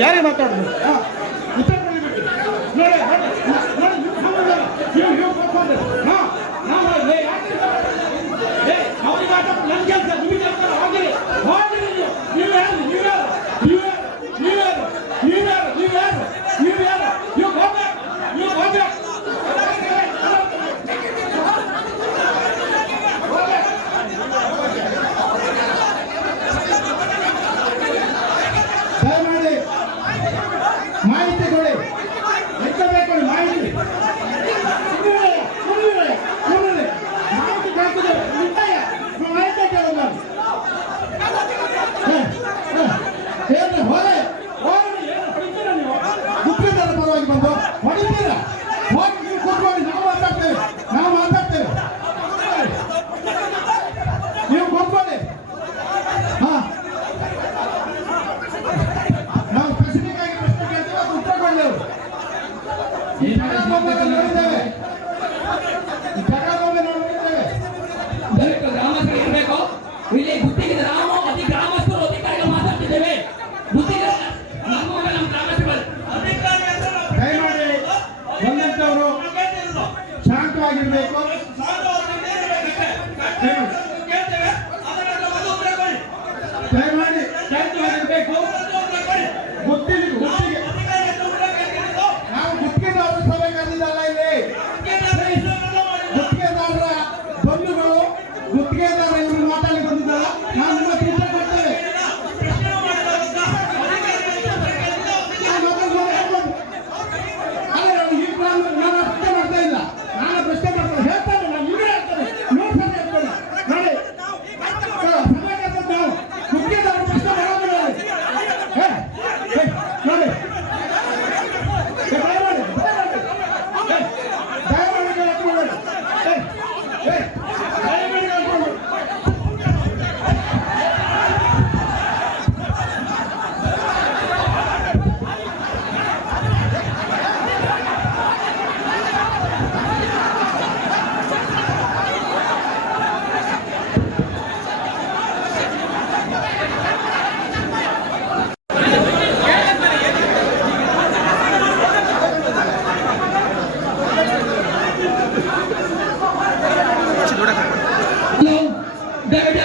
ಯಾರಿಗೆ ಮಾತಾಡ್ತಾರೆ ಮಾಹಿತಿ ಕೊಡಿ ಎಂತ ಬೇಕು ಮಾಹಿತಿ ಏನು ಹೊಡೆ ಹೊಡಿತೀರ ನೀವು ಪರವಾಗಿ ಬಂದು ಹೊಡಿತೀರ ಗ್ರಾಮಸ್ಥರಿರಬೇಕು ಇಲ್ಲಿ ಗುತ್ತಿಗೆ ಗ್ರಾಮ ಅತಿ ಗ್ರಾಮಸ್ಥರು ಅಧಿಕಾರಿಗಳು ಮಾತಾಡ್ತಿದ್ದೇವೆ. ಗುತ್ತಿಗೆ ಶಾಂತವಾಗಿರ್ಬೇಕು. ದಯಮಾಡಿ ಶಾಂತವಾಗಿರ್ಬೇಕು. together. ಬೇಡ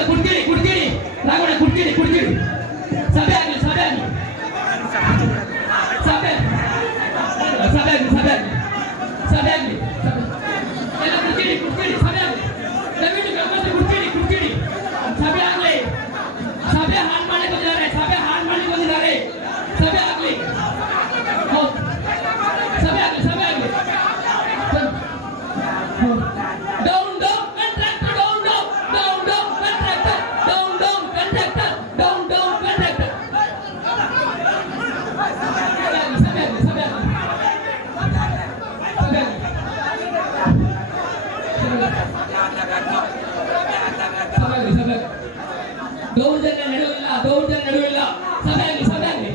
ದೌರ್ಜನ್ಯ ನಡುವಿಲ್ಲ ದೌರ್ಜನ್ಯ ನಡುವಿಲ್ಲ ಸಭೆ ಆಗ್ಲಿ ಸಭೆ ಆಗ್ಲಿ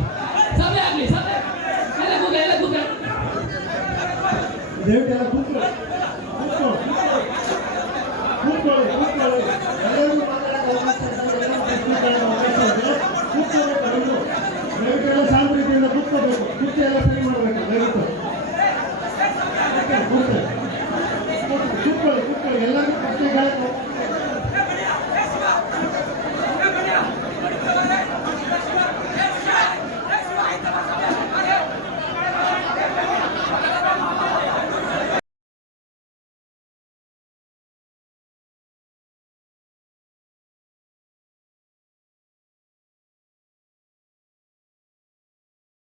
ಸಭೆ ಆಗ್ಲಿ ಸಭೆ ಎಲ್ಲ ಕೂತ್ರೆ ಎಲ್ಲ ಕೂತ್ರೆ ದೇವತೆಲ್ಲ ಕೂತ್ರೆ ಕೂತ್ಕೊಳ್ಳಿ ಕೂತ್ಕೊಳ್ಳಿ ಎಲ್ಲರಿಗೂ ಮಾತಾಡೋಕೆ ಅವಕಾಶ